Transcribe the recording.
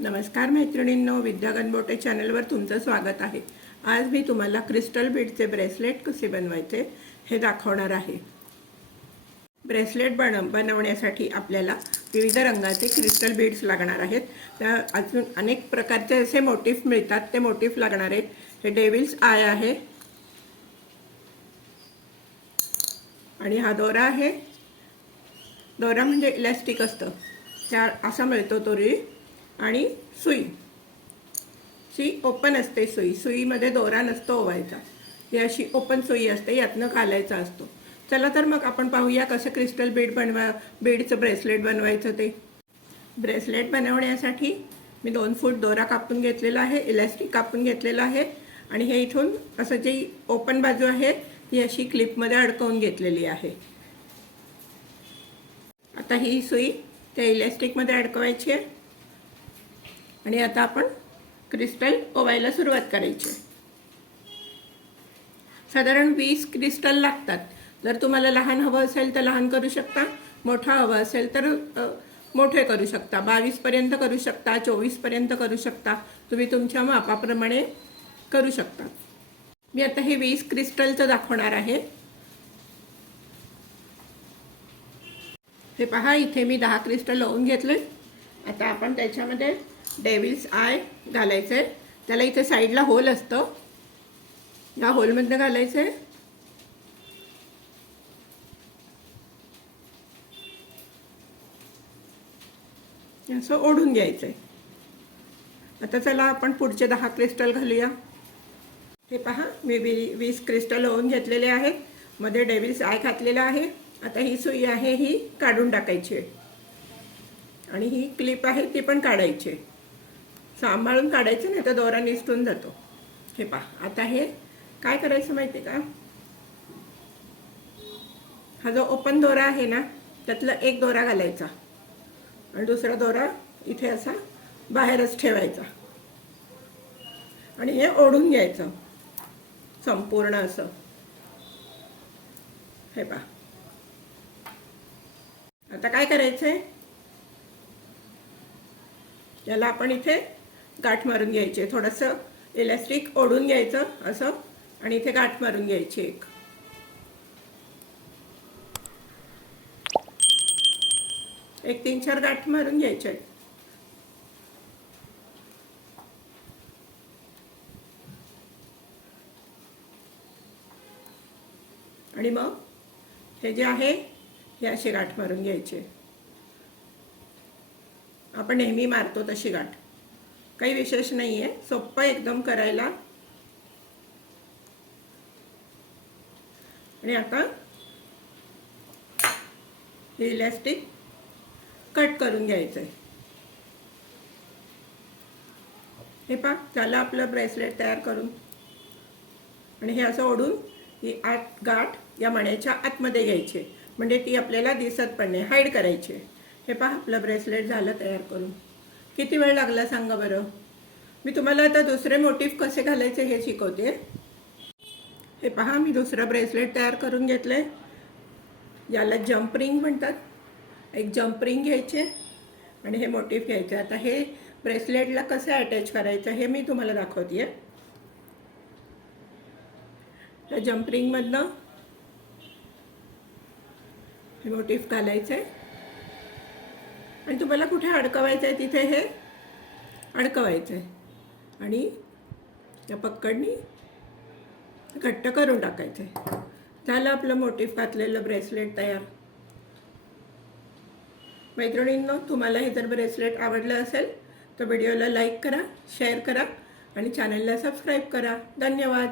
नमस्कार मैत्रिणींनो विद्या गणबोटे चॅनलवर तुमचं स्वागत आहे. आज मी तुम्हाला क्रिस्टल बीडचे ब्रेसलेट कसे बनवायचे हे दाखवणार आहे. ब्रेसलेट बन बनवण्यासाठी आपल्याला विविध रंगाचे क्रिस्टल बीड्स लागणार आहेत. तर अजून अनेक प्रकारचे असे मोटिफ मिळतात. ते मोटिफ लागणार आहेत. हे डेव्हिल्स आय आहे. आणि हा दोरा आहे. दोरा म्हणजे इलॅस्टिक असतं. त्या असा मिळतो तोरी. आणि सुई. सुई ओपन असते सुई. सुईमध्ये दोरा नसतो ओवायचा. ही अशी ओपन सुई असते यातनं घालायचा असतो. चला तर मग आपण पाहूया कसं क्रिस्टल बीड बनवा बीडचं ब्रेसलेट बनवायचं ते. ब्रेसलेट बनवण्यासाठी मी दोन फूट दोरा कापून घेतलेला आहे इलॅस्टिक कापून घेतलेलं आहे. आणि हे इथून असं जी ओपन बाजू आहे ती अशी क्लिपमध्ये अडकवून घेतलेली आहे. आता ही सुई त्या इलॅस्टिकमध्ये अडकवायची आहे. आणि आता आपण क्रिस्टल ओवायला सुरुवात करायची. आहे साधारण वीस क्रिस्टल लागतात. जर तुम्हाला लहान हवं असेल तर लहान करू शकता मोठा हवं असेल तर मोठे करू शकता बावीसपर्यंत करू शकता चोवीसपर्यंत करू शकता. तुम्ही तुमच्या मापाप्रमाणे करू शकता. मी आता हे वीस क्रिस्टलचं दाखवणार आहे. हे पहा इथे मी दहा क्रिस्टल लावून घेतले. आता आपण त्याच्यामध्ये डेव्हिल्स आय घालायचं आहे त्याला इथे साईडला होल असतं. या होलमधनं घालायचं आहे असं ओढून घ्यायचं आहे आता चला आपण पुढचे दहा क्रिस्टल घालूया. हे पहा मी वी वीस क्रिस्टल होऊन घेतलेले आहेत. मध्ये डेव्हिल्स आय घातलेला आहे. आता ही सुई आहे ही काढून टाकायची आहे. आणि ही क्लिप आहे ती पण काढायची आहे. सांभाळून काढायचं नाही तर दोरा निसटून जातो. हे पहा आता हे काय करायचं माहिती का? हा जो ओपन दोरा आहे ना त्यातला एक दोरा घालायचा. आणि दुसरा दोरा इथे असा बाहेरच ठेवायचा. आणि हे ओढून घ्यायचं. संपूर्ण असं. हे पहा. आता काय करायचंय? याला आपण इथे गाठ मारून घ्यायचे. थोडंसं इलॅस्टिक ओढून घ्यायचं असं आणि इथे गाठ मारून घ्यायची एक. एक तीन चार गाठ मारून घ्यायच्या आणि मग हे जे आहे हे असे गाठ मारून घ्यायचे. आपण नेहमी मारतो तशी गाठ. काही विशेष नाही आहे सोपं एकदम करायला. आणि आता हे इलॅस्टिक कट करून घ्यायचं आहे हे पहा झालं आपलं ब्रेसलेट तयार करून. आणि हे असं ओढून ही आत गाठ या मण्याच्या आतमध्ये घ्यायची. म्हणजे ती आपल्याला दिसत पण नाही हाईड करायची. आहे. हे पहा आपलं ब्रेसलेट झालं तयार करून. किती वेळ लागला सांगा बरं? मी तुम्हाला आता दुसरे मोटिफ कसे घालायचे हे शिकवते. हे पहा मी दुसरं ब्रेसलेट तयार करून घेतलं आहे याला जम्प रिंग म्हणतात. एक जम्प रिंग घ्यायचे आणि हे मोटिफ घ्यायचे. आता हे ब्रेसलेटला कसं अटॅच करायचं हे मी तुम्हाला दाखवते त्या जम्प रिंगमधनं हे मोटिफ घालायचं आहे आणि तुम्हाला कुठे अडकवायचं आहे तिथे हे अडकवायचं आहे आणि त्या पक्कडनी घट्ट करून टाकायचं आहे झालं आपलं मोटिफ घातलेलं ब्रेसलेट तयार. मैत्रिणींनो तुम्हाला हे जर ब्रेसलेट आवडलं असेल तर व्हिडिओला लाईक करा शेअर करा आणि चॅनलला सबस्क्राईब करा. धन्यवाद.